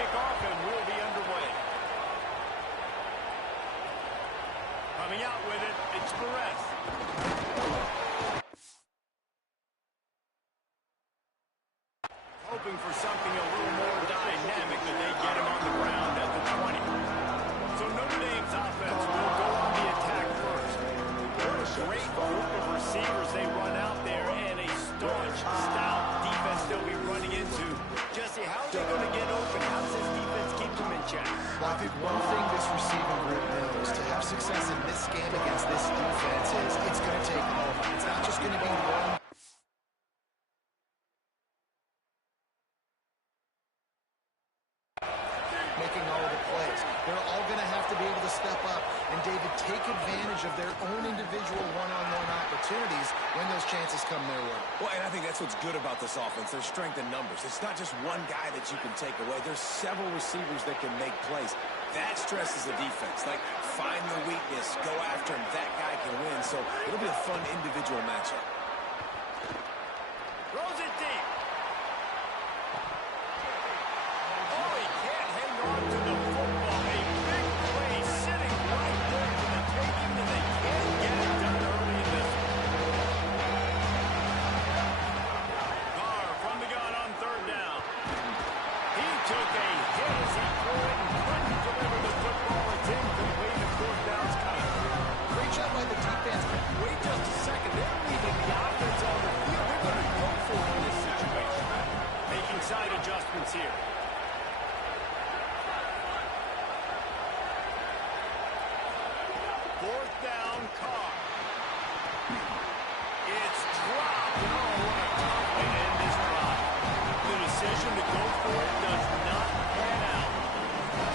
kickoff, and we'll be underway. Coming out with it, it's Perez. Hoping for something a little more dynamic, but they get him on the ground at the 20. So Notre Dame's offense will go on the attack first. What a great group of receivers they run out there, and a staunch, stout defense they'll be running into. Jesse, how are they going to get open? How does this defense keep them in check? Well, I think one thing this receiving group knows to have success in this game against this defense is it's going to take all of them. It's not just going to be one. Making all of the plays. They're all going to have to be able to step up and, David, take advantage of their own individual one-on-one opportunities when those chances come their way. Well, and I think that's what's good about this offense, their strength in numbers. It's not just one guy that you can take away. There's several receivers that can make plays. That stresses the defense. Like, find the weakness, go after him. That guy can win. So it'll be a fun individual matchup. Throws it deep. Oh, he can't hang on to the football. A big play sitting right there for the taking, and they can't get it done early in this one. Carr from the gun on third down. He took a hit as he threw it and couldn't deliver the football. It's incomplete. The fourth down's coming. Great job by the defense. Wait just a second. They're leaving the offense on the field. They're going to go for it in this situation. Making side adjustments here. Fourth down, Carr. It's dropped. Oh, what a tough way to end this drive. The decision to go for it does not pan out.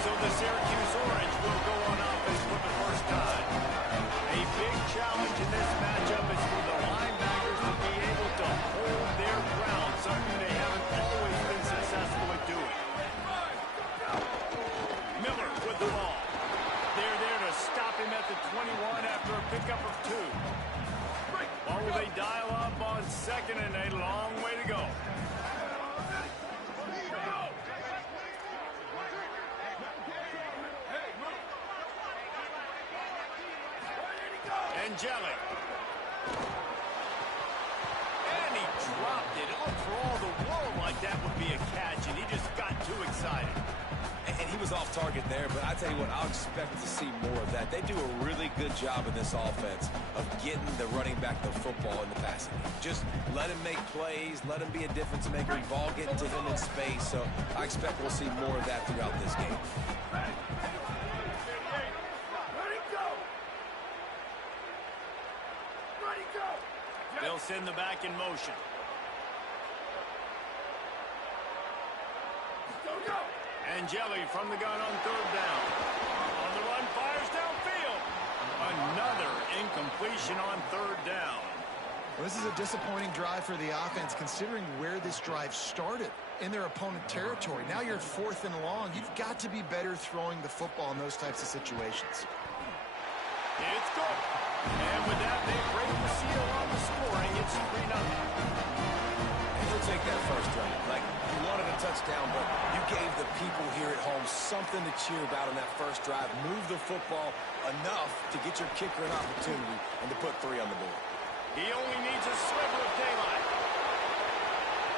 So the Syracuse Orange will go on offense for the first time. A big challenge in this matchup is for the linebackers to be able to hold their ground, something they haven't always been successful at doing. Miller with the ball. They're there to stop him at the 21 after a pickup of 2. Or will they dial up on second, and a long way to go. Angelic. And he dropped it. Oh, for all the world like that would be a catch, and he just got too excited. And he was off target there, but I tell you what, I'll expect to see more of that. They do a really good job in this offense of getting the running back the football in the passing game. Just let him make plays, let him be a difference maker, ball getting to him in space. So I expect we'll see more of that throughout this game. They'll send the back in motion. Angeli from the gun on third down. On the run, fires downfield. Another incompletion on third down. Well, this is a disappointing drive for the offense, considering where this drive started, in their opponent territory. Now you're at 4th and long. You've got to be better throwing the football in those types of situations. It's good. And with that, they break the seal on the scoring. It's 3-0. And he'll take that first drive. Like, you wanted a touchdown, but you gave the people here at home something to cheer about on that first drive. Move the football enough to get your kicker an opportunity and to put 3 on the board. He only needs a sliver of daylight.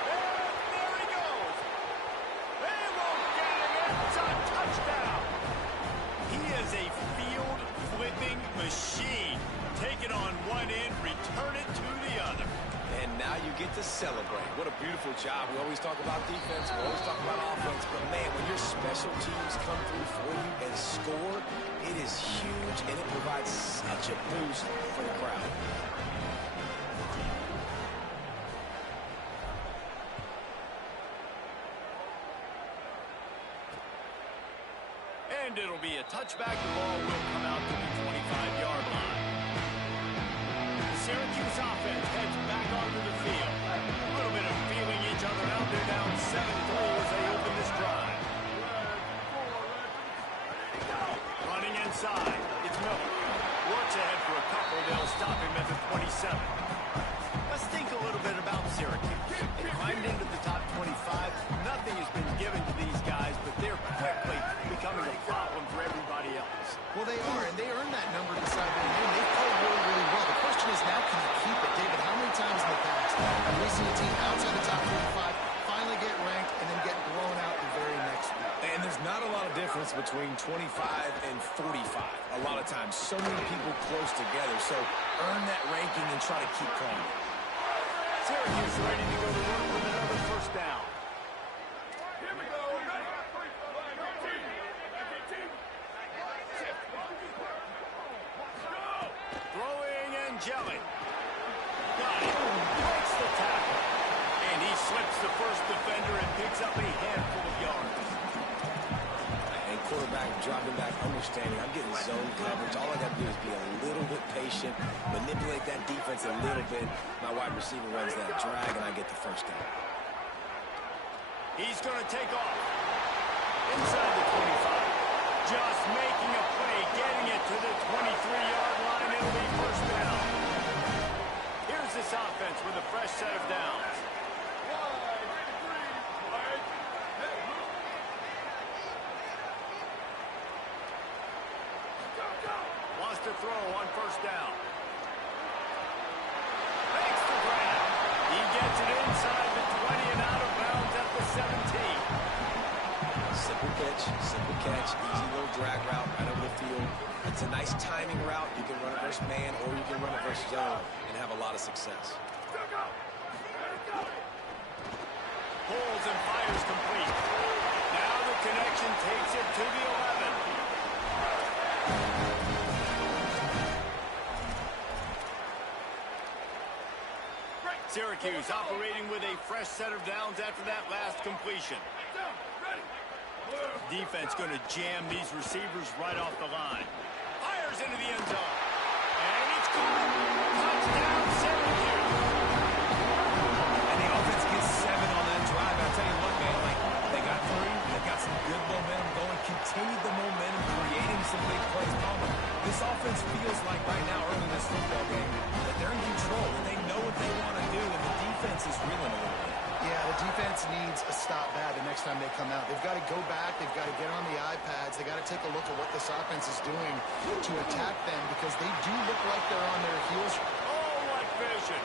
And there he goes. They won't get him. It's a touchdown. He is a field-flipping machine. Take it on one end, return it to the other. And now you get to celebrate. What a beautiful job. We always talk about defense, we always talk about offense, but man, when your special teams come through for you and score, it is huge, and it provides such a boost for the crowd. And it'll be a touchback. The ball will come out to the 25-yard line. The Syracuse offense heads back onto the field. A little bit of feeling each other out. They're down 7-3 as they open this drive. Running inside. It's Miller. Works ahead for a couple. They'll stop him at the 27. Let's think a little bit about Syracuse. They climbed into the top 25. Nothing has been given to these guys, but they're see a team outside the top 35 finally get ranked and then get blown out the very next week. And there's not a lot of difference between 25 and 45. A lot of times, so many people close together. So earn that ranking and try to keep climbing. Syracuse ready to go to work with another first down. Here we go. Throwing and jelly. Got it. Breaks the tackle. And he slips the first defender and picks up a handful of yards. And quarterback dropping back, understanding I'm getting zone coverage. All I got to do is be a little bit patient, manipulate that defense a little bit. My wide receiver runs that drag, and I get the first down. He's going to take off. Inside the 25. Just making a play, getting it to the 23-yard line. It'll be first down. Here's this offense with a fresh set of downs. Wants to throw on first down. Makes the grab. He gets it inside the 20 and out of bounds at the 17. Simple catch, easy little drag route right over the field. It's a nice timing route. You can run it versus man or you can run it versus zone and have a lot of success. Pulls and fires complete. Now the connection takes it to the 11. Syracuse operating with a fresh set of downs after that last completion. Defense going to jam these receivers right off the line. Fires into the end zone. And it's caught. Touchdown, Syracuse. And the offense gets 7 on that drive. I'll tell you what, man, like, they got 3. They got some good momentum going. Continue the momentum, creating some big plays. This offense feels like right now, early in this football game, that they're in control, that they know what they want to do, and the defense is reeling a little bit. Yeah, the defense needs a stop bad the next time they come out. They've got to go back. They've got to get on the iPads. They've got to take a look at what this offense is doing to attack them because they do look like they're on their heels. Oh, what vision.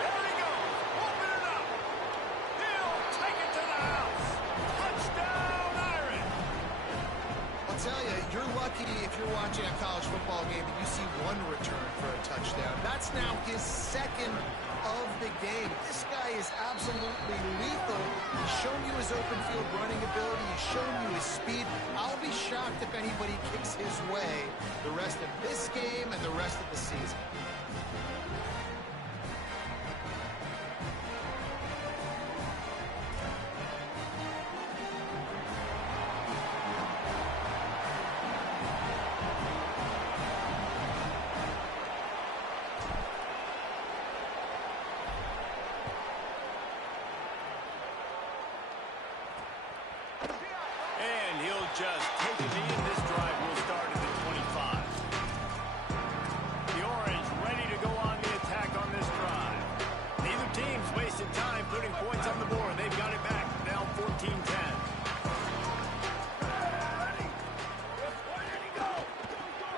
There he goes. Open it up. He'll take it to the house. Touchdown, Iron. I'll tell you, you're lucky if you're watching a college football game and you see one return for a touchdown. That's now his second of the game. This guy is absolutely lethal. He's shown you his open field running ability. He's shown you his speed. I'll be shocked if anybody kicks his way the rest of this game and the rest of the season. And he'll just take a knee, and this drive will start at the 25. The Orange ready to go on the attack on this drive. Neither team's wasted time putting points on the board. They've got it back, now 14-10.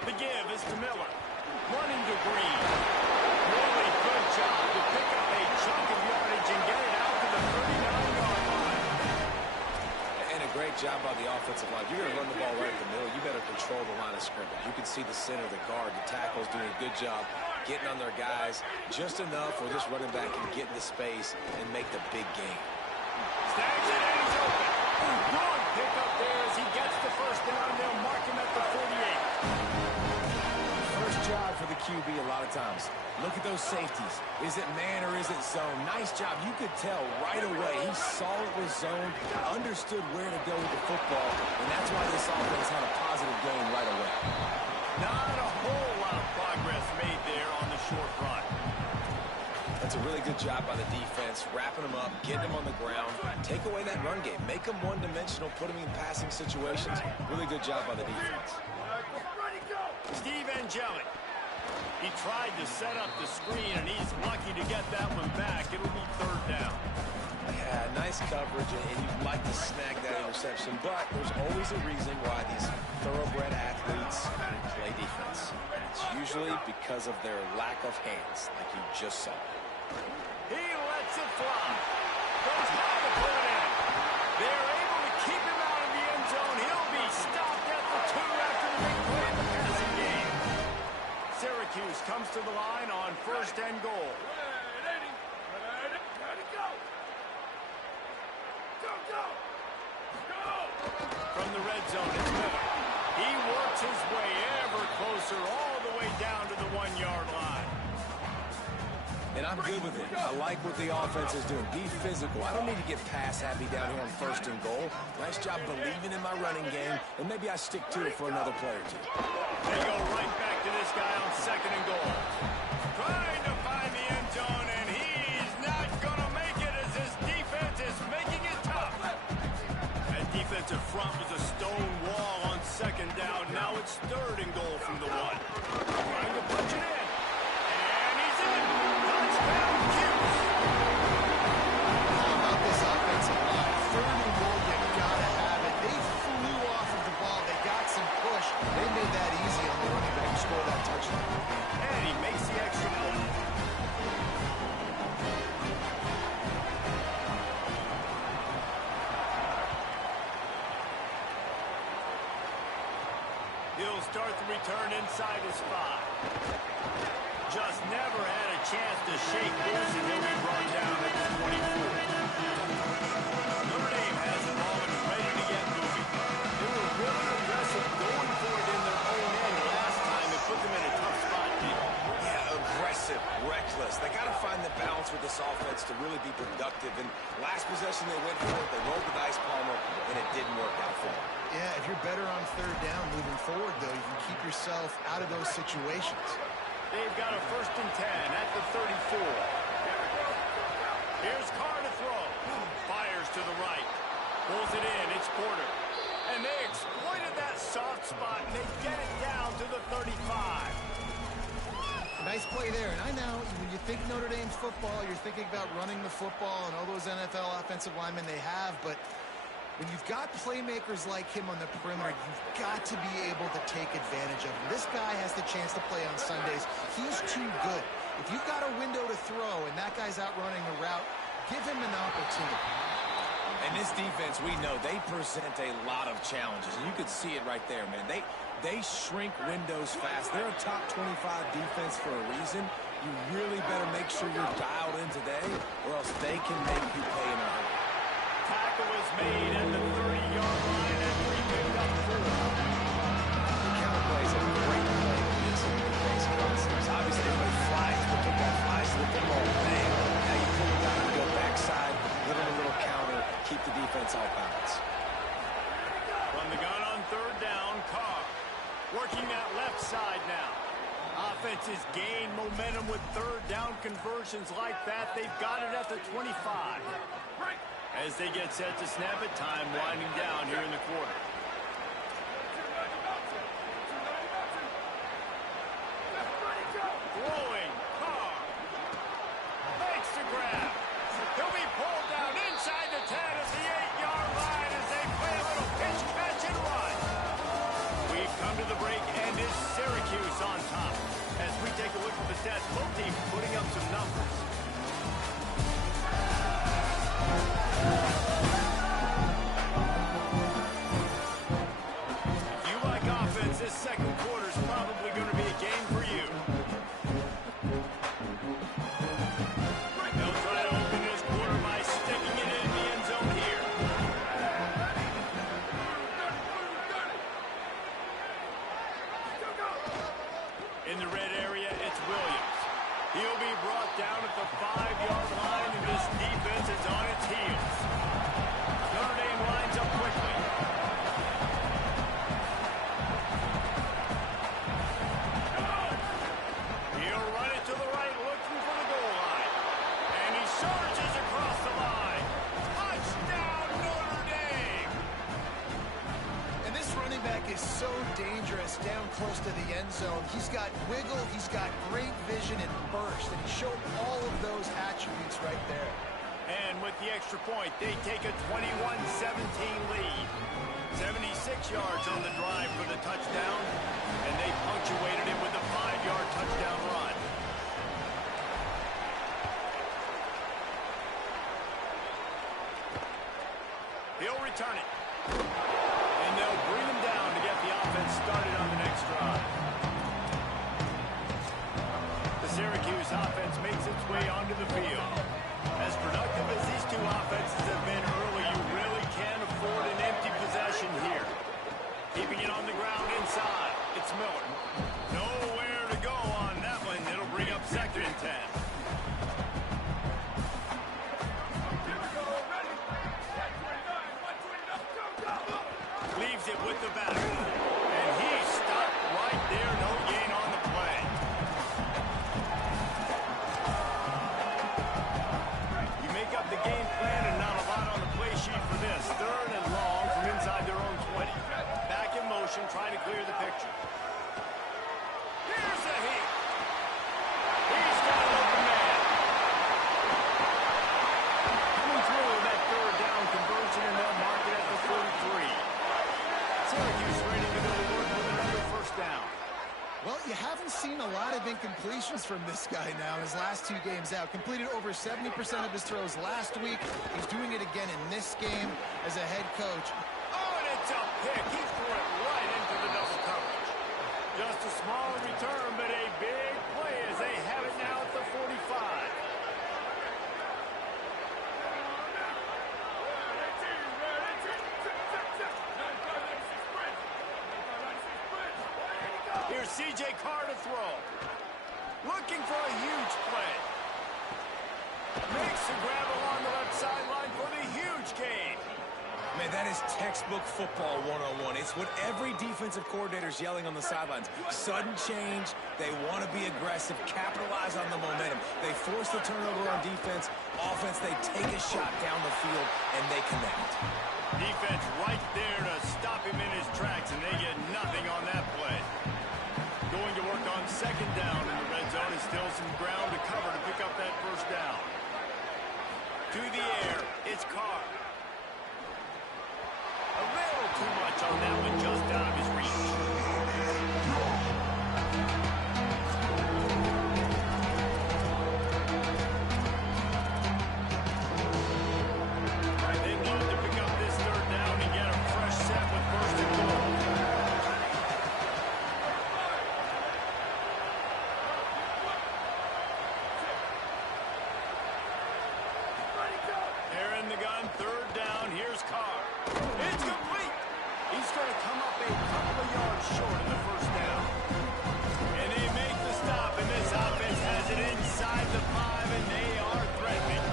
The give is to Miller. Running to Green. Really good job to pick up a chunk of yardage and get it out to the 39-yard line. And a great job by the offensive line. You're going to run the ball right at the middle. You better control the line of scrimmage. You can see the center, the guard, the tackles doing a good job getting on their guys just enough where this running back can get into space and make the big game. Snags it and he's open. Good pick up there as he gets the first down. They'll mark him at the 48. First job for the QB a lot of times. Look at those safeties. Is it man or is it zone? Nice job. You could tell right away. He saw it was zone, understood where to go with the football, and that's why this offense had a positive game right away. Not a whole lot of progress made there on the short run. That's a really good job by the defense, wrapping them up, getting them on the ground, take away that run game, make them one-dimensional, put them in passing situations. Really good job by the defense. Steve Angeli. He tried to set up the screen, and he's lucky to get that one back. It'll be third down. Yeah, nice coverage, and you'd like to snag that interception, but there's always a reason why these thoroughbred athletes play defense. It's usually because of their lack of hands, like you just saw. He lets it fly. Goes high to put it in. They're able to keep him out of the end zone. He'll be stopped at the 2 after the big play in the passing game. Syracuse comes to the line on 1st and goal. From the red zone, it's Miller. He works his way ever closer all the way down to the 1-yard line. And I'm good with it. I like what the offense is doing. Be physical. I don't need to get pass happy down here on 1st and goal. Nice job believing in my running game, and maybe I stick to it for another play or two. They go right back to this guy on 2nd and goal. Trying to find the end zone, and he's not going to make it as his defense is making it tough. That defensive front was a stone wall on 2nd down. Now it's 3rd and goal from the 1. Trying to punch it in. And he's in. Touchdown, Cuse. How about this offensive line? 3rd and goal, you gotta have it. They flew off of the ball. They got some push. They made that easy on the running back to score that touchdown. And he makes the extra point. He'll start the return inside his 5. Just never had a chance to shake loose, and he'll be brought down at the 24. Notre Dame has the ball and is ready to get moving. They were really aggressive going for it in their own end last time. It put them in a tough spot. Yeah, aggressive, reckless. They got to find the balance with this offense to really be productive. And last possession they went for it. They rolled the dice, Palmer, and it didn't work out for them. Yeah, if you're better on 3rd down moving forward, though, you can keep yourself out of those situations. They've got a 1st and 10 at the 34. Here's Carr to throw. Fires to the right. Pulls it in. It's Porter. And they exploited that soft spot, and they get it down to the 35. Nice play there. And I know when you think Notre Dame's football, you're thinking about running the football and all those NFL offensive linemen they have, but when you've got playmakers like him on the perimeter, you've got to be able to take advantage of him. This guy has the chance to play on Sundays. He's too good. If you've got a window to throw and that guy's out running a route, give him an opportunity. And this defense, we know, they present a lot of challenges. And you could see it right there, man. They shrink windows fast. They're a top 25 defense for a reason. You really better make sure you're dialed in today, or else they can make you pay in a hurry. Tackle is made at the 30-yard line and picked up 4. The counter play is a great play to this in the base concepts. Obviously, everybody flies to the football, flies to the football. Bang. Now you pull it down and go backside, give them a little counter, keep the defense off balance. From the gun on 3rd down, Carr working that left side now. Offenses gain momentum with 3rd down conversions like that. They've got it at the 25. As they get set to snap it, time winding down here in the quarter. Throwing, Carr. Makes the grab. He'll be pulled down inside the 10 at the 8-yard line as they play a little pitch, catch, and run. We've come to the break, and it's Syracuse on top. As we take a look at the stats, both teams putting up some numbers. If you like offense, this 2nd quarter is probably going to be a game for you. They'll try to open this quarter by sticking it in the end zone here. In the red area, it's Williams. He'll be brought down at the 5-yard line, and this defense is on its heels. Notre Dame lines up quickly. He'll run it to the right, looking for the goal line. And he surges across the line. Touchdown, Notre Dame! And this running back is so dangerous down close to the end zone. He's got wiggle, he's got great vision and burst, and he showed all of those attributes right there. And with the extra point, they take a 21-17 lead. 76 yards on the drive for the touchdown, and they punctuated it with a 5-yard touchdown run. They'll return it. And they'll bring them down to get the offense started on the next drive. The Syracuse offense makes its way onto the field. As productive as these two offenses have been early, you really can't afford an empty possession here. Keeping it on the ground inside. It's Miller. Nowhere to go on that one. It'll bring up 2nd and 10. Leaves it with the back. And he's stopped right there. No gain on the play. You make up the game plan and not a lot on the play sheet for this. 3rd and long from inside their own 20. Back in motion, trying to clear the picture. Here's a hit. He's got an open man. Coming through with that 3rd down conversion, and they'll mark it at the 43. Syracuse ready to go to work with another 1st down. Well, you haven't seen a lot of incompletions from this guy now his last 2 games out. Completed over 70% of his throws last week. He's doing it again in this game as a head coach. Oh, and it's a pick. He threw it right into the double coverage. Just a small return, but a big play as they have it now at the 45. Here's C.J. Carr to throw. Looking for a huge play. Makes the grab along the left sideline for the huge gain. Man, that is textbook football 101. It's what every defensive coordinator's yelling on the sidelines. Sudden change. They want to be aggressive, capitalize on the momentum. They force the turnover on defense. Offense, they take a shot down the field, and they connect. Defense right there to stop him in his tracks, and they get nothing on that play. Going to work on 2nd down in the red zone. Is still some ground to cover to pick up that 1st down. To the air, it's Carr. A little too much on that one, just out of his reach. They'd love to pick up this 3rd down and get a fresh set with 1st and goal. They're in the gun, 3rd down. Here's Carr. It's complete. He's going to come up a couple of yards short of the 1st down. And they make the stop, and this offense has it inside the 5, and they are threatening.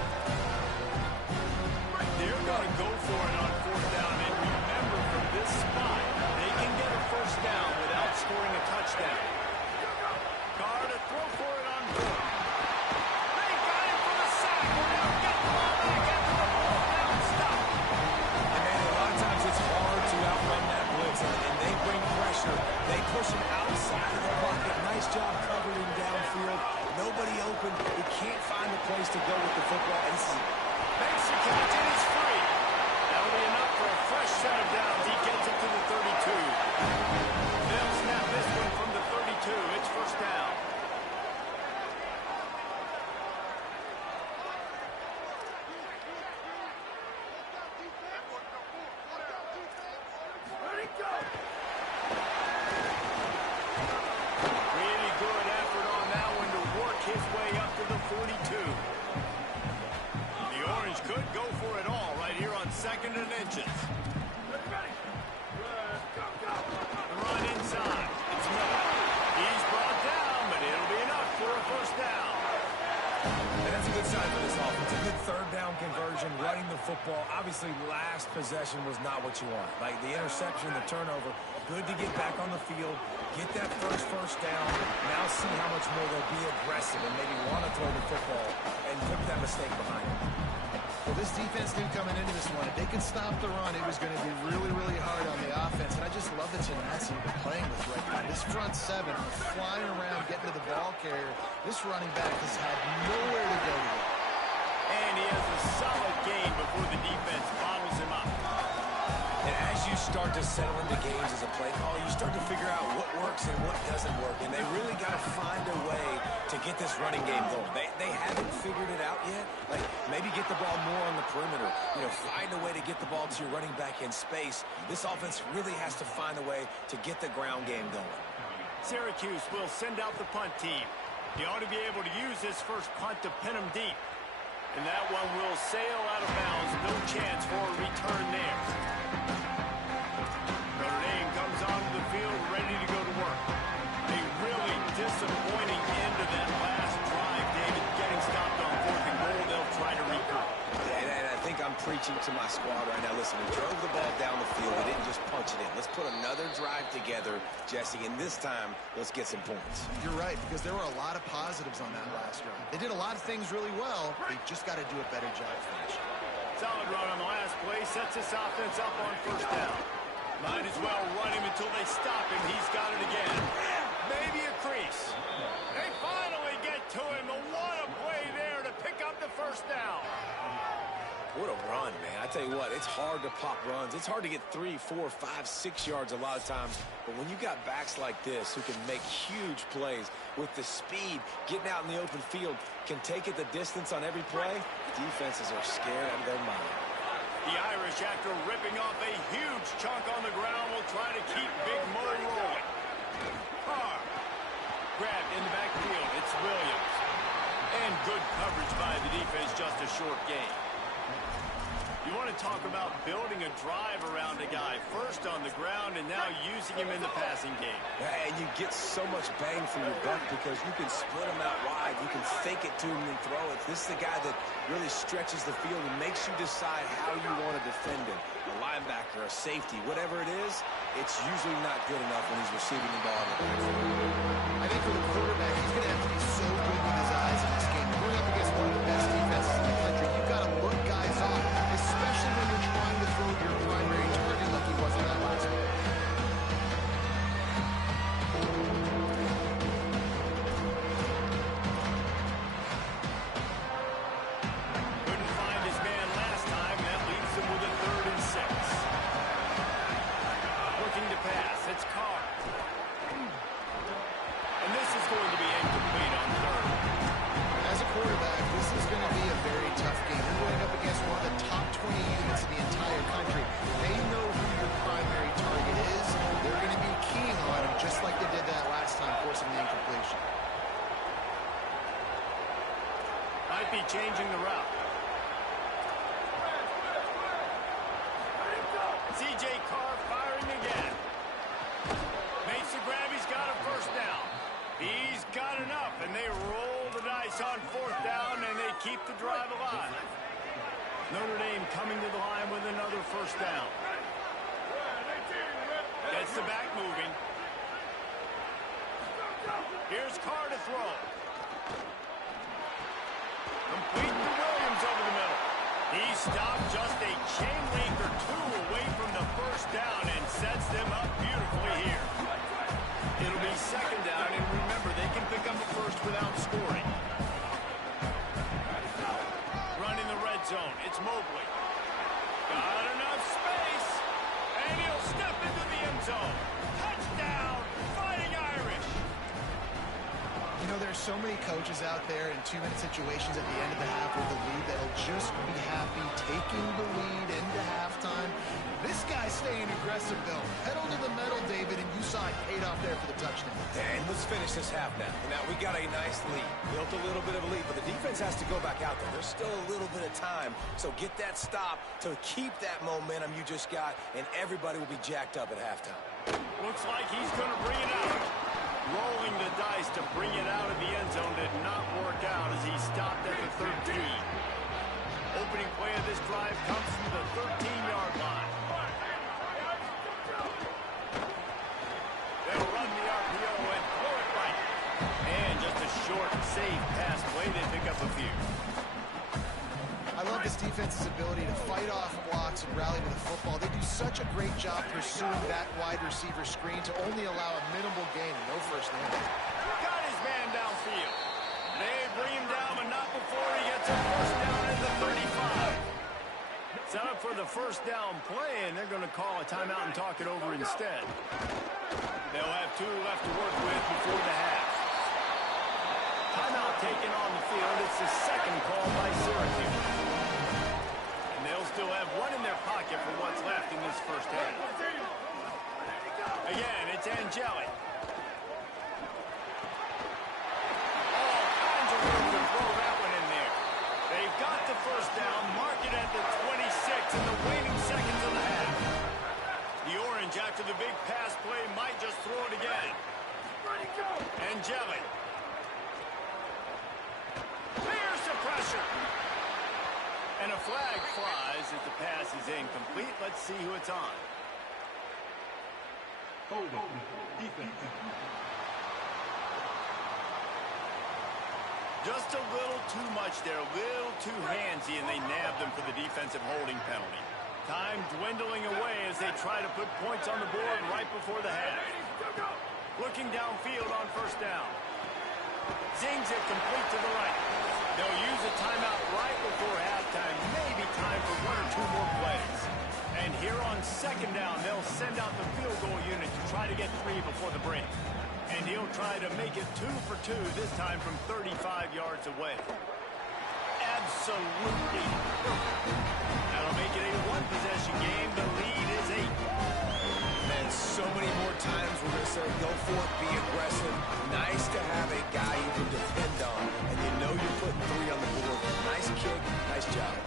They're going to go for it on 4th down, and remember, from this spot, they can get a 1st down without scoring a touchdown. Carr to throw for it on 4th. They got him for the sack. Now get the ball back after the ball down stop. And man, a lot of times it's hard to outrun that blitz, and they bring pressure. They push him outside of the pocket. Nice job covering him downfield. Nobody open. He can't find a place to go with the football. And Makes the catch, and he's free. That'll be enough for a fresh set of downs. He gets it to the 32. They'll snap this one from the 32. It's 1st down. Really good effort on that one to work his way up to the 42. The Orange could go for it all right here on 2nd and inches. The run inside. It's Miller. He's brought down, but it'll be enough for a 1st down. And that's a good sign for this offense. A good 3rd down conversion, running the football. Obviously, last possession was not what you want. Like the interception, the turnover. Good to get back on the field, get that first down. Now see how much more they'll be aggressive and maybe want to throw the football and put that mistake behind them. Well, this defense knew coming into this one, if they could stop the run, it was going to be really, really hard on the offense. And I just love the tenacity they're playing with right now. This front 7 flying around, getting to the ball carrier. This running back has had nowhere to go yet. And he has a solid gain before the defense bottles him up. And as you start to settle into games as a play call, you start to figure out what works and what doesn't work. And they really got to find a way to get this running game going. They haven't figured it out yet. Like, maybe get the ball more on the perimeter. You know, find a way to get the ball to your running back in space. This offense really has to find a way to get the ground game going. Syracuse will send out the punt team. He ought to be able to use his first punt to pin him deep. And that one will sail out of bounds. No chance for a return there. Notre Dame comes onto the field ready to go to work. A really disappointing end to that last drive, David. Getting stopped on 4th and goal, they'll try to regroup. And I think I'm preaching to my squad right now. Listen, we drove the ball down the field. We didn't just punch it in. Let's put another drive together, Jesse, and this time, let's get some points. You're right, because there were a lot of positives on that last drive. They did a lot of things really well. They just got to do a better job finishing. Solid run on the last play. Sets this offense up on 1st down. Might as well run him until they stop him. He's got it again. Maybe a crease. They finally get to him. What a play there to pick up the 1st down. What a run, man. I tell you what, it's hard to pop runs. It's hard to get 3, 4, 5, 6 yards a lot of times. But when you got backs like this who can make huge plays with the speed, getting out in the open field, can take it the distance on every play, defenses are scared out of their mind. The Irish, after ripping off a huge chunk on the ground, will try to keep Big Mo rolling. Carr grabbed in the backfield. It's Williams. And good coverage by the defense, just a short gain. You want to talk about building a drive around a guy. First on the ground and now using him in the passing game. And you get so much bang for your buck because you can split him out wide. You can fake it to him and throw it. This is the guy that really stretches the field and makes you decide how you want to defend him. A linebacker, a safety, whatever it is, it's usually not good enough when he's receiving the ball in the backfield. I think for the quarterback, he's going to have to be so good with his eyes in this game. Going up against one of the best defenses in the country, you've got to look guys off, especially when you're trying to throw your primary target like he was in that last game. Couldn't find his man last time. That leaves him with a 3rd and 6. Looking to pass. It's Carr. And this is going to be incomplete on 3rd. As a quarterback, this is going to be a very tough game. You're going up against one of the top 20 units in the entire country. They know who your primary target is. They're going to be keying on him just like they did that last time, forcing the incompletion. Might be changing the route. C.J. Carr firing again. Makes the grab. He's got a 1st down. He's got enough, and they roll the dice on 4th down, and they keep the drive alive. Notre Dame coming to the line with another 1st down. Gets the back moving. Here's Carr to throw. Complete to Williams over the middle. He stopped just a chain link or 2 away from the 1st down and sets them up beautifully here. It'll be 2nd down, and remember, they can pick up a 1st without scoring. Running the red zone. It's Mobley. Got enough space, and he'll step into the end zone. Touchdown, Fighting Irish. You know, there's so many coaches out there in 2-minute situations at the end of the half with the lead that'll just be happy taking the lead into halftime. This guy's staying aggressive, though. Pedal to the metal, David, and you saw it paid off there for the touchdown. And let's finish this half now. Now, we got a nice lead. Built a little bit of a lead, but the defense has to go back out there. There's still a little bit of time. So get that stop to keep that momentum you just got, and everybody will be jacked up at halftime. Looks like he's going to bring it out. Rolling the dice to bring it out of the end zone did not work out as he stopped at the 13. Opening play of this drive comes from the 13-yard line. They'll run the RPO and throw it right. And just a short, safe pass play. They pick up a few. I love this defense's ability to fight off blocks and rally to the football. They do such a great job pursuing that wide receiver screen to only allow a minimal gain and no 1st down. Got his man downfield. They bring him down, but not before he gets a 1st down at the 35. Set up for the the first down play, and they're going to call a timeout and talk it over instead. They'll have 2 left to work with before the half. Timeout taken on the field. It's the second call by Syracuse. And they'll still have 1 in their pocket for what's left in this first half. Again, it's Angeli. All kinds of room to throw that one in there. They've got the first down, mark it at the 26 in the waning seconds of the half. The Orange, after the big pass play, might just throw it again. Angeli. There's the pressure. And a flag flies as the pass is incomplete. Let's see who it's on. Defense. Just a little too much there, a little too handsy, and they nab them for the defensive holding penalty. Time dwindling away as they try to put points on the board right before the half. Looking downfield on first down. Zings it complete to the right. They'll use a timeout right before halftime. Maybe time for 1 or 2 more plays. And here on second down, they'll send out the field goal unit to try to get 3 before the break. And he'll try to make it 2 for 2, this time from 35 yards away. Absolutely. That'll make it a 1-possession game. The lead is 8. Man, so many more times we're going to say, go for it, be aggressive. Nice to have a guy you can depend on, and you know you're putting 3 on the board. Nice kick, nice job.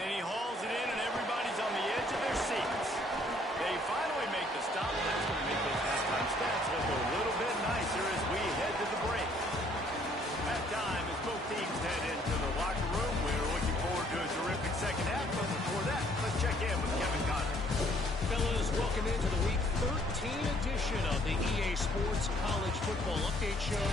And he hauls it in, and everybody's on the edge of their seats. They finally make the stop. That's going to make those halftime stats look a little bit nicer as we head to the break. Halftime as both teams head into the locker room. We're looking forward to a terrific second half, but before that, let's check in with Kevin Connor. Fellas, welcome into the Week 13 edition of the EA Sports College Football Update Show.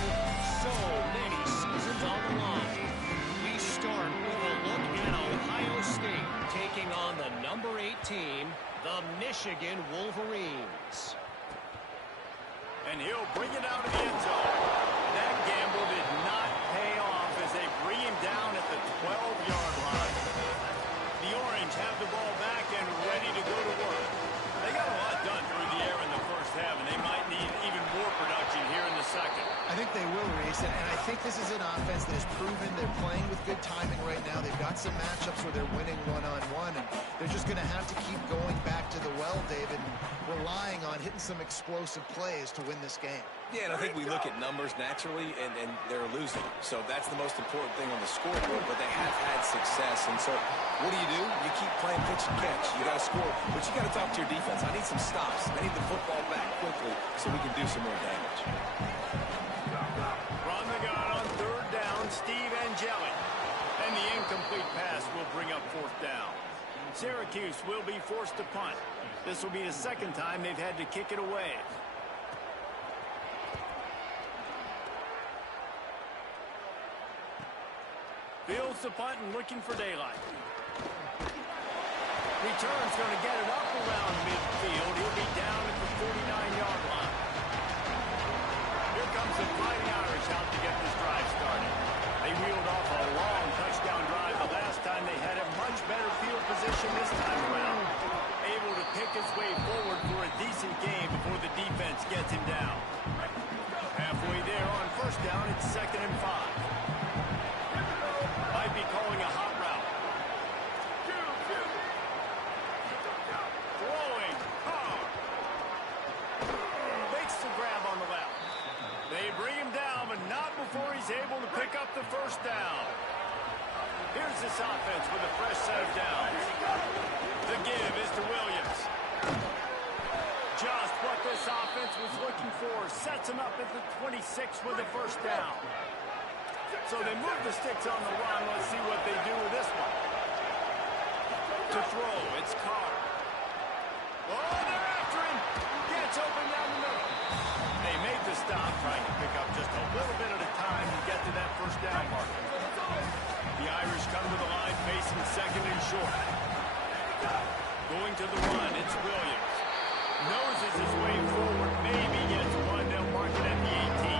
So many seasons on the line. We start with a look at Ohio State taking on the number 8 team, the Michigan Wolverines. And he'll bring it out of the end zone. That gamble did not pay off as they bring him down at the 12-yard line. The Orange have the ball back and ready to go to work. They got a lot done through the air in the first half, and they might need even more production here in the second. I think they will, Reese, and I think this is an offense that has proven they're playing with good timing right now. They've got some matchups where they're winning one-on-one, and they're just going to have to keep going back to the well, David, and relying on hitting some explosive plays to win this game. Yeah, and I think we look at numbers naturally, and they're losing. So that's the most important thing on the scoreboard, but they have had success. And so what do? You keep playing pitch and catch. You got to score, but you got to talk to your defense. I need some stops. I need the football back quickly so we can do some more damage. From the gun on third down, Steve Angeli. And the incomplete pass will bring up fourth down. Syracuse will be forced to punt. This will be the second time they've had to kick it away. Fields the punt and looking for daylight. Return's going to get it up around midfield. He'll be down at the 49-yard line. Here comes the Fighting Irish out to get this drive started. They wheeled off a long touchdown drive the last time. They had a much better field position this time around. Able to pick his way forward for a decent game before the defense gets him down. Halfway there on first down, it's 2nd and 5. Might be calling a hot route. Throwing hard. Makes the grab on the left. They bring him down, but not before he's able to pick up the first down. Here's this offense with a fresh set of downs. The give is to Williams. Just what this offense was looking for. Sets him up at the 26 with a first down. So they move the sticks on the run. Let's see what they do with this one. To throw, it's Carr. Oh, they're after him. Gets open down the middle. They make the stop, trying to pick up just a little bit at a time to get to that first down marker. The Irish come to the line facing 2nd and short. Going to the run, it's Williams. Noses his way forward, maybe gets one. They'll mark it at the 18.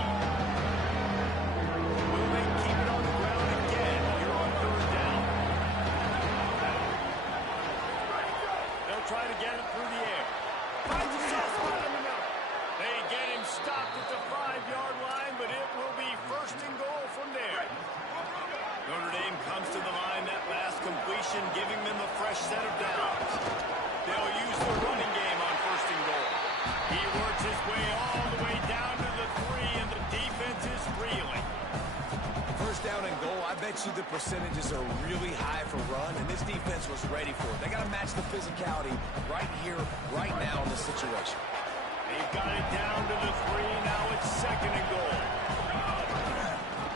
Will they keep it on the ground again here on third down? They'll try to get it through the air. Finds a soft spot in the middle. They get him stopped at the 5-yard line, but it will be first and goal from there. Notre Dame comes to the line, that last completion giving them a fresh set of downs. They'll use the running game on first and goal. He works his way all the way down to the 3, and the defense is reeling. First down and goal, I bet you the percentages are really high for run, and this defense was ready for it. They got to match the physicality right here, right now in this situation. They've got it down to the 3, now it's second and goal.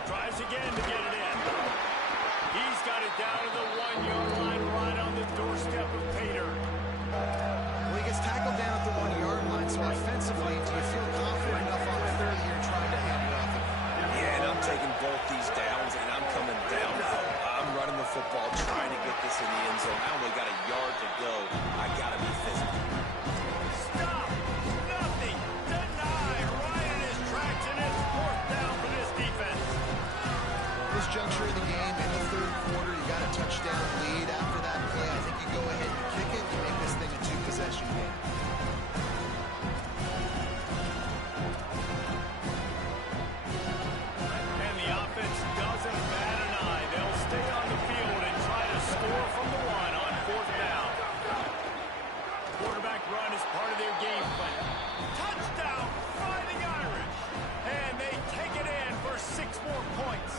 Tries again to get it in. He's got it down to the 1-yard line, right on the doorstep of Pater. Well, he gets tackled down at the 1-yard line, so offensively, do you feel confident enough on third here trying to hand it off? Yeah, and I'm taking both these downs, and I'm coming down low. I'm running the football, trying to get this in the end zone. I only got a yard to go. I got to be physical. Stop! Nothing! Deny! Right in his tracks, and it's fourth down for this defense. This juncture of the game, in the third quarter, you got a touchdown lead. After that play, I think you go ahead and kick it and make this thing a 2-possession game. And the offense doesn't bat an eye. They'll stay on the field and try to score from the 1 on fourth down. Quarterback run is part of their game plan. Touchdown, Fighting Irish. And they take it in for 6 more points.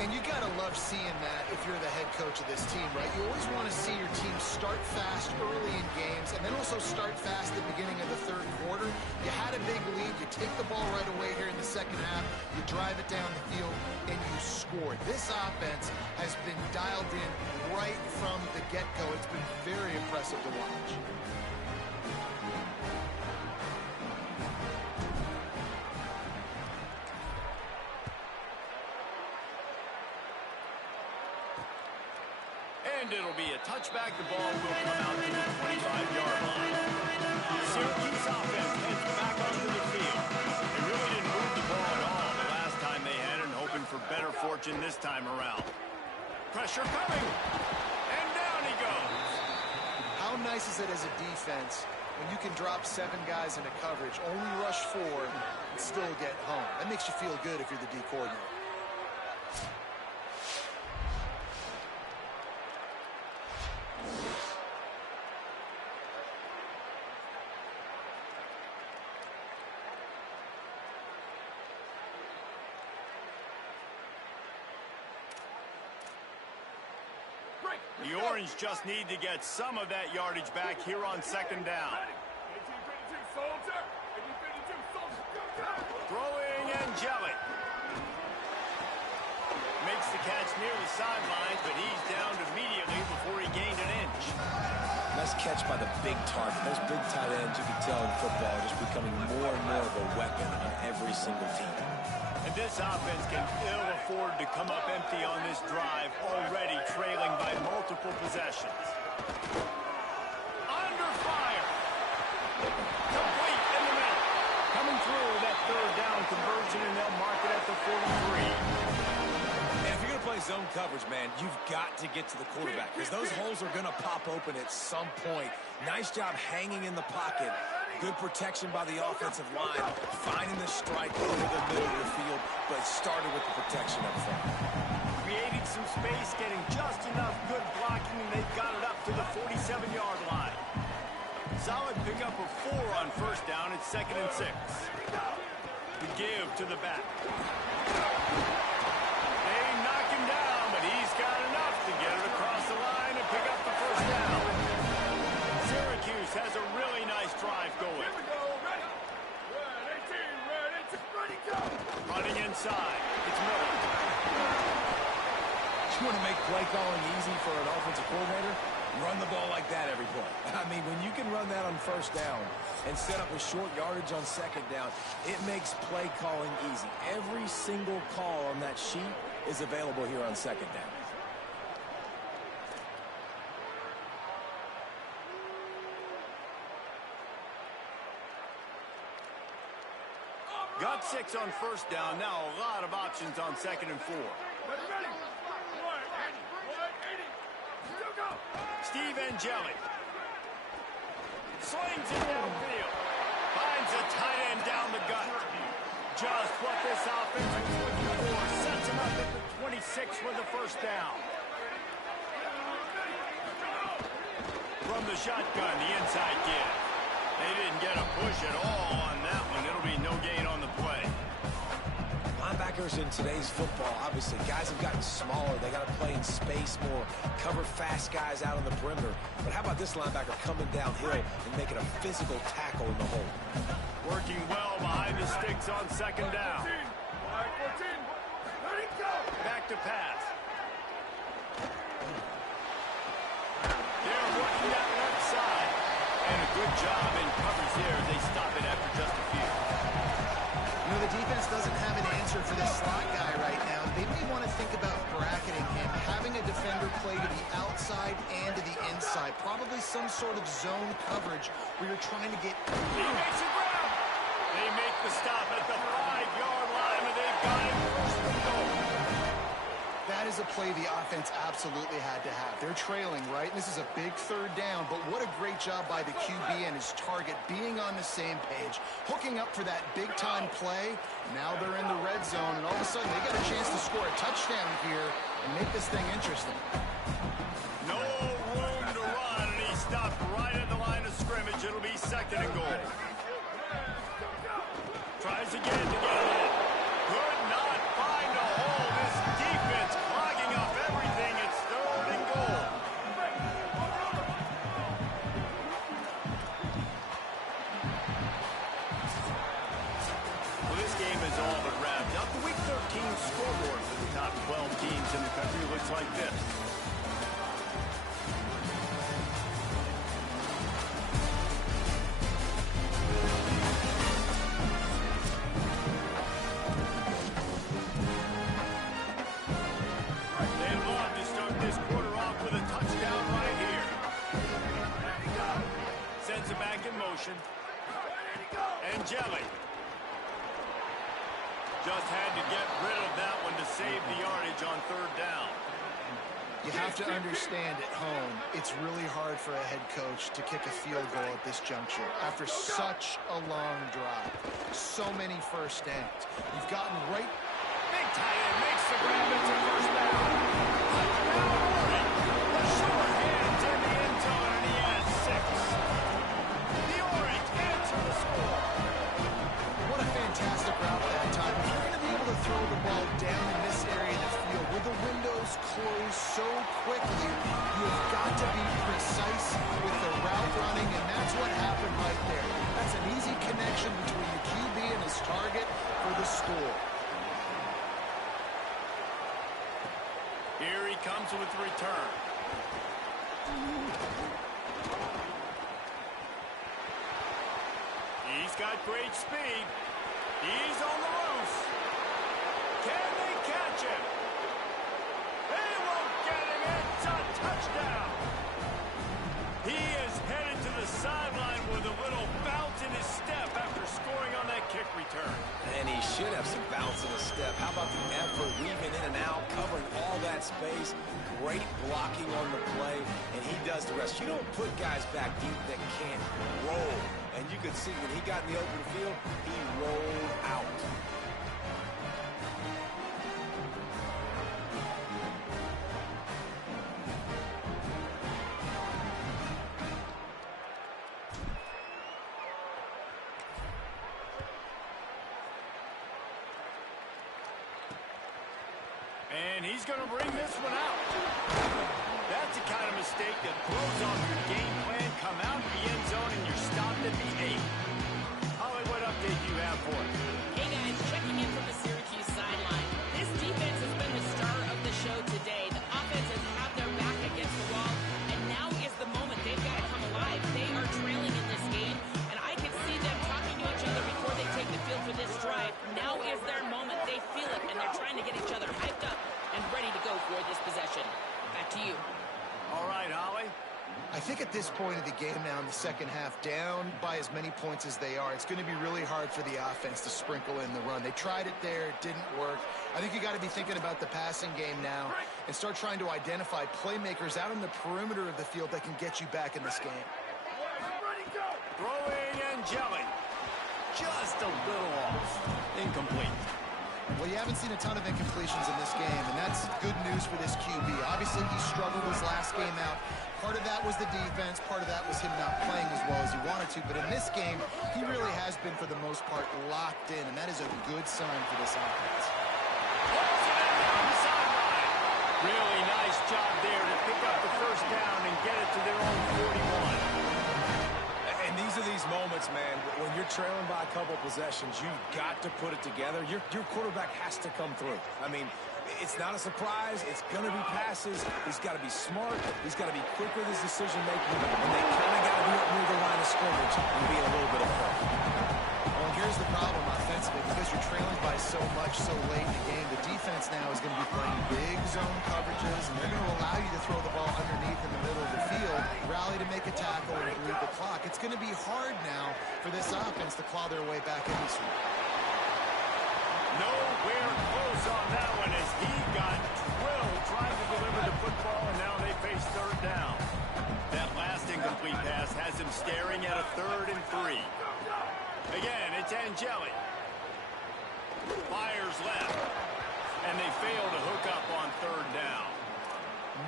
And you got to love seeing that if you're the head coach of this team, right? You always want to see your team start fast early in games and then also start fast at the beginning of the third quarter. You had a big lead. You take the ball right away here in the second half. You drive it down the field, and you score. This offense has been dialed in right from the get-go. It's been very impressive to watch. And it'll be a touchback. The ball will come out to the 25-yard line. Syracuse offense heads back onto the field. They really didn't move the ball at all the last time they had it, hoping for better fortune this time around. Pressure coming. And down he goes. How nice is it as a defense when you can drop 7 guys into coverage, only rush 4, and still get home? That makes you feel good if you're the D coordinator. The Orange just need to get some of that yardage back here on second down. Throwing Angelic. Makes the catch near the sidelines, but he's downed immediately before he gained an inch. Nice catch by the big target. Those big tight ends, you can tell in football, are just becoming more and more of a weapon on every single team. And this offense can ill afford to come up empty on this drive, already trailing by multiple possessions. Under fire. Complete in the middle. Coming through that third down conversion, and they'll mark it at the 43. And if you're going to play zone coverage, man, you've got to get to the quarterback because those holes are going to pop open at some point. Nice job hanging in the pocket. Good protection by the offensive line, finding the strike over the middle of the field, but started with the protection up front. Creating some space, getting just enough good blocking, and they've got it up to the 47-yard line. Solid pickup of 4 on first down. It's 2nd and 6. The give to the back. They knock him down, but he's got enough to get it across the line and pick up the first down. Syracuse has a really nice drive going. Here we go. Ready? Ready, go. Running inside. It's Miller. You want to make play calling easy for an offensive coordinator? Run the ball like that every play. I mean, when you can run that on first down and set up a short yardage on second down, it makes play calling easy. Every single call on that sheet is available here on second down. Got 6 on first down. Now a lot of options on 2nd and 4. Steve Angeli slings it downfield. Finds a tight end down the gut. Just what this offense was looking for. Sets him up at the 26 for the first down. From the shotgun, the inside give. They didn't get a push at all on that one. It'll be no gain on the play. Linebackers in today's football, obviously, guys have gotten smaller. They got to play in space more, cover fast guys out on the perimeter. But how about this linebacker coming downhill and making a physical tackle in the hole? Working well behind the sticks on 2nd down. Back to pass. They're working that left side. And a good job in coverage there. They stop it after just a few. You know, the defense doesn't have an answer for this slot guy right now. They may want to think about bracketing him, having a defender play to the outside and to the inside. Probably some sort of zone coverage where you're trying to get... He makes it grab. They make the stop at the 5-yard line, and they've got it first and goal. That is a play the offense absolutely had to have. They're trailing, right? This is a big 3rd down, but what a great job by the QB and his target being on the same page, hooking up for that big-time play. Now they're in the red zone, and all of a sudden they got a chance to score a touchdown here and make this thing interesting. No room to run, and he stopped right at the line of scrimmage. It'll be 2nd and goal. Tries again to get it in. Could not find a hole. This defense clogging up everything. It's 3rd and goal. Well, this game is all but wrapped up. The Week 13 scoreboard for the top 12 teams in the country looks like this. Angeli just had to get rid of that one to save the yardage on 3rd down. You have to understand at home, it's really hard for a head coach to kick a field goal at this juncture after such a long drive. So many first downs. You've gotten right. Big tight end makes the grab. It's a first down. The short hands in the end zone, and he has 6. The Orange answer the score. What a fantastic route that time. If you're going to be able to throw the ball down in this area of the field where the windows close so quickly, you've got to be precise with the route running, and that's what happened right there. That's an easy connection between the QB and his target for the score. Here he comes with the return. He's got great speed. He's on the loose. Can they catch him? They won't get him. It's a touchdown. He is headed to the sideline with a little bounce in his step after scoring on that kick return. And he should have some bounce in his step. How about the effort, weaving in and out, covering all that space. Great blocking on the play, and he does the rest. You don't put guys back deep that can't roll. And you could see when he got in the open field, he rolled out. And he's going to bring this one out. That's the kind of mistake that throws off your game plan. Come out of the end zone and you're stopped at the 8. Holly, what update do you have for us? Hey guys, checking in from the Syracuse sideline. This defense has been the star of the show today. The offense has had their back against the wall, and now is the moment. They've got to come alive. They are trailing in this game, and I can see them talking to each other before they take the field for this drive. Now is their moment. They feel it, and they're trying to get each other hyped up and ready to go for this possession. Back to you. All right, Holly. at this point of the game now in the second half, down by as many points as they are, it's going to be really hard for the offense to sprinkle in the run. They tried it there. It didn't work. I think you got to be thinking about the passing game now and start trying to identify playmakers out on the perimeter of the field that can get you back in this game. Throwing and jelly. Just a little off. Incomplete. Well, you haven't seen a ton of incompletions in this game, and that's good news for this QB. Obviously, he struggled his last game out. Part of that was the defense. Part of that was him not playing as well as he wanted to. But in this game, he really has been, for the most part, locked in, and that is a good sign for this offense. Really nice job there to pick up the first down and get it to their own 41. And these are these moments, man, when you're trailing by a couple possessions, you've got to put it together. Your quarterback has to come through. I mean, it's not a surprise. It's going to be passes. He's got to be smart. He's got to be quick with his decision-making. And they kind of got to be up near the line of scrimmage and be a little bit of fun. Well, here's the problem offensively. Because you're trailing by so much so late in the game, the defense now is going to be playing big zone coverages, and they're going to allow you to throw the ball underneath in the middle of the field, rally to make a tackle, and bleed the clock. It's going to be hard now for this offense to claw their way back in this one. Nowhere close on that one as he got drilled trying to deliver the football, and now they face third down. That last incomplete pass has him staring at a 3rd and 3. Again, it's Angeli. Fires left, and they fail to hook up on 3rd down.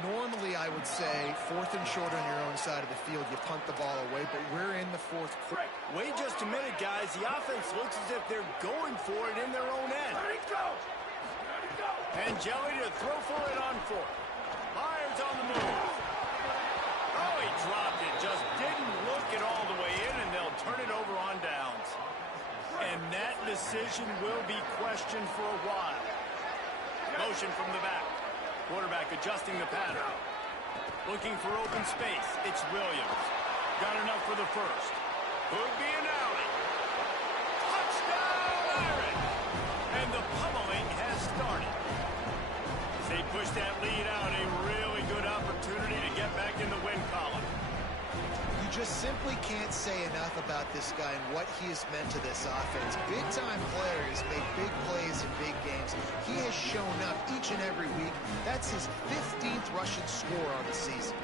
Normally, I would say 4th and short on your own side of the field, you punt the ball away, but we're in the 4th quarter. Wait just a minute, guys. The offense looks as if they're going for it in their own end. Let it go. Let it go. Angeli to throw for it on 4th. Myers on the move. Oh, he dropped it. Just didn't look it all the way in, and they'll turn it over on downs. And that decision will be questioned for a while. Motion from the back. Quarterback adjusting the pattern. Looking for open space. It's Williams. Got enough for the first. Could be an alley. Touchdown, Iron! And the pummeling has started. As they push that lead out, a really good opportunity to get back in the win column. You just simply can't say enough about this guy and what he has meant to this offense. Big-time players make big plays in big games. He has shown up each and every week. That's his 15th rushing score on the season.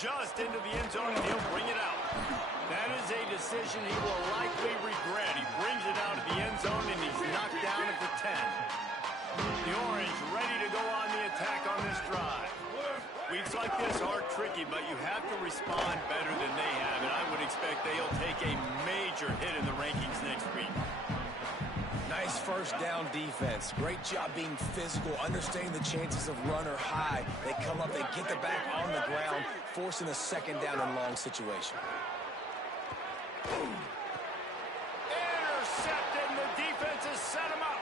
Just into the end zone, and he'll bring it out. That is a decision he will likely regret. He brings it out of the end zone, and he's knocked down at the 10. The Orange ready to go on the attack on this drive. Weeks like this are tricky, but you have to respond better than they have, and I would expect they'll take a major hit in the rankings next week. Nice first down defense. Great job being physical, understanding the chances of run or high. They come up, they get the back on the ground, forcing a 2nd down and long situation. Intercepted, and the defense has set him up.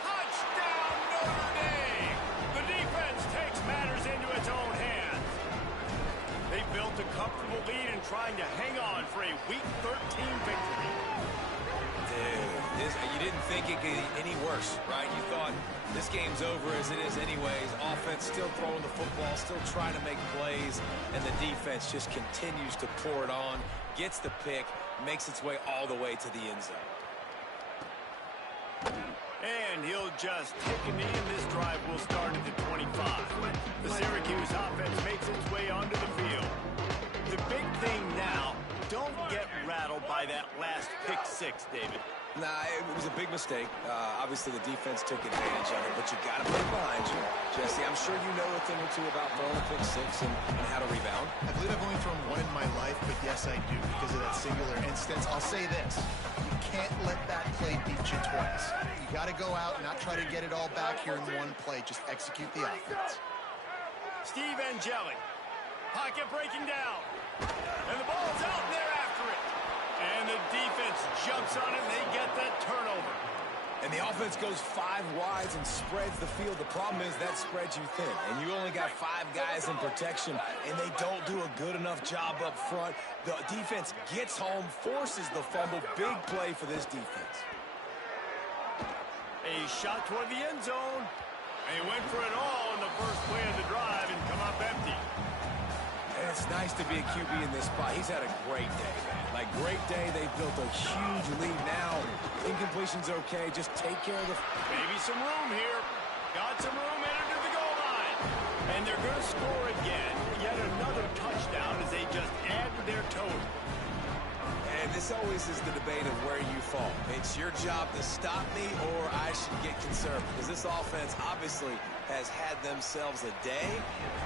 Touchdown, Notre Dame! The defense takes matters into its own hands. They built a comfortable lead and trying to hang on for a Week 13 victory. Dude, you didn't think it could get any worse, right? You thought this game's over as it is anyways. Offense still throwing the football, still trying to make plays, and the defense just continues to pour it on, gets the pick, makes its way all the way to the end zone. And he'll just take a knee, and this drive will start at the 25. The Syracuse offense makes its way onto the field. The big thing now, don't get rattled by that last pick-6, David. Nah, it was a big mistake. Obviously, the defense took advantage of it, but you got to put it behind you. Jesse, I'm sure you know a thing or two about throwing a pick-6 and how to rebound. I believe I've only thrown one in my life, but yes, I do because of that singular instance. I'll say this. You can't let that play beat you twice. You got to go out and not try to get it all back here in one play. Just execute the offense. Steve Angeli. Pocket breaking down. And the ball's out, and they're after it. And the defense jumps on it, and they get that turnover. And the offense goes 5 wides and spreads the field. The problem is that spreads you thin, and you only got 5 guys in protection, and they don't do a good enough job up front. The defense gets home, forces the fumble. Big play for this defense. A shot toward the end zone. And he went for it all in the first play of the drive and come up empty. And it's nice to be a QB in this spot. He's had a great day, man. Like, great day. They've built a huge lead now. Incompletion's okay. Just take care of the... Maybe some room here. Got some room headed to the goal line. And they're going to score again. Yet another touchdown as they just add to their total. And this always is the debate of where you fall. It's your job to stop me, or I should get concerned. Because this offense obviously has had themselves a day,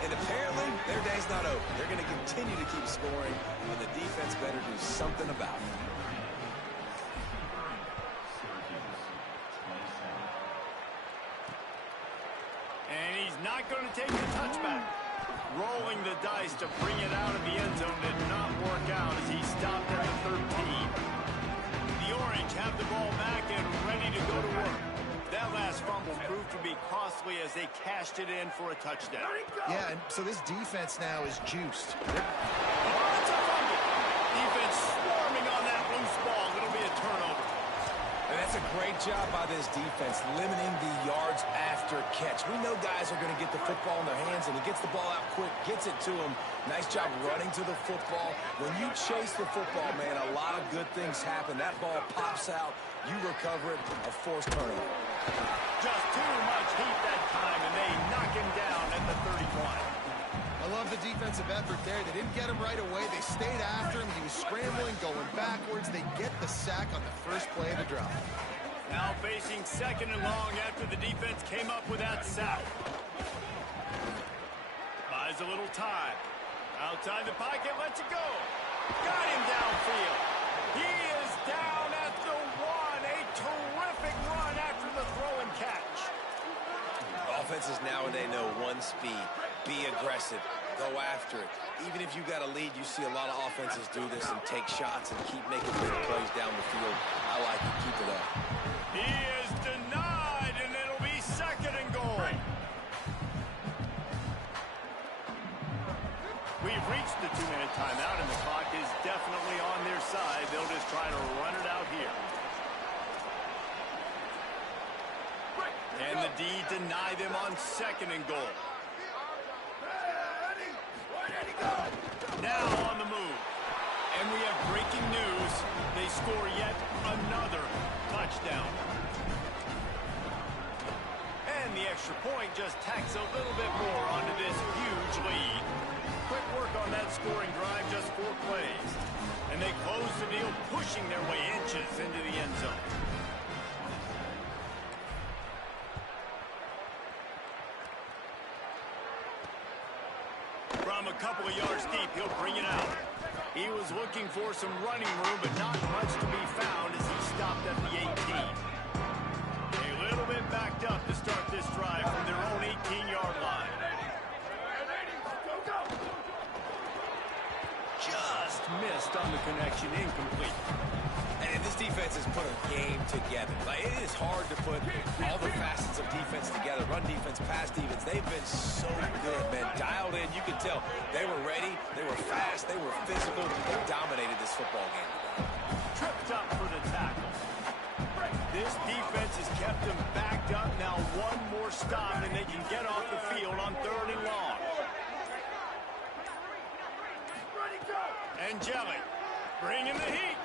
and apparently their day's not over. They're going to continue to keep scoring, and the defense better do something about it. And he's not going to take the touchback. Rolling the dice to bring it out of the end zone did not work out as he stopped at the 13. The Orange have the ball back and ready to go to work. That last fumble proved to be costly as they cashed it in for a touchdown. Yeah, and so this defense now is juiced. Oh, it's a fumble. Defense swarming on that loose ball. It'll be a turnover. And that's a great job by this defense, limiting the yards after catch. We know guys are going to get the football in their hands, and he gets the ball out quick, gets it to him. Nice job running to the football. When you chase the football, man, a lot of good things happen. That ball pops out, you recover it, a forced turnover. Just too much heat that time, and they knock him down at the 31. I love the defensive effort there. They didn't get him right away. They stayed after him. He was scrambling, going backwards. They get the sack on the first play of the drive. Now facing second and long after the defense came up with that sack. Buys a little time. Outside the pocket, lets it go. Got him downfield. He is down at the 1. A terrific run after the throw and catch. Offenses nowadays know one speed. Be aggressive. Go after it. Even if you got a lead, you see a lot of offenses do this and take shots and keep making big plays down the field. I like it. Keep it up. He is denied, and it'll be second and goal. We've reached the 2-minute timeout, and the clock is definitely on their side. They'll just try to run it out here. And the D deny them on second and goal. Now on the move. And we have breaking news. They score yet another touchdown. And the extra point just tacks a little bit more onto this huge lead. Quick work on that scoring drive, just 4 plays. And they close the deal, pushing their way inches into the end zone. From a couple of yards deep, he'll bring it out. He was looking for some running room, but not much to be found as he stopped at the 18. A little bit backed up to start this drive from their own 18-yard line. Just missed on the connection, incomplete. And this defense has put a game together. Like, it is hard to put all the facets of defense together. Run defense, pass defense. They've been so good, man. Dialed in. You could tell they were ready. They were fast. They were physical. They dominated this football game today. Tripped up for the tackle. This defense has kept them backed up. Now one more stop, and they can get off the field on 3rd and long. Angelic bringing the heat.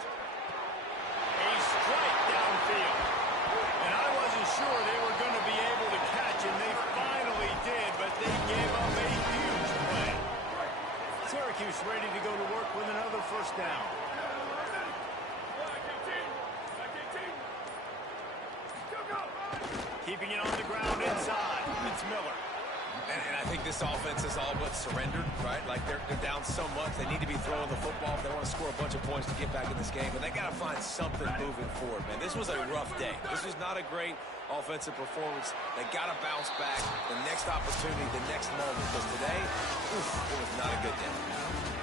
A strike downfield. And I wasn't sure they were going to be able to catch, and they finally did, but they gave up a huge play. Syracuse ready to go to work with another first down. Keeping it on the ground inside. It's Miller. And I think this offense is all but surrendered, right? Like, they're down so much. They need to be throwing the football if they want to score a bunch of points to get back in this game. And they got to find something moving forward, man. This was a rough day. This was not a great offensive performance. They got to bounce back. The next opportunity, the next moment. Because today, it was not a good day.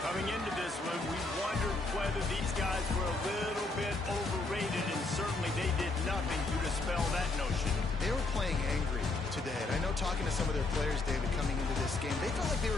Coming into this one, we wondered whether these guys were a little bit overrated, and certainly they did nothing to dispel that notion. They were playing angry today. And I know talking to some of their players, David, coming into this game, they felt like they were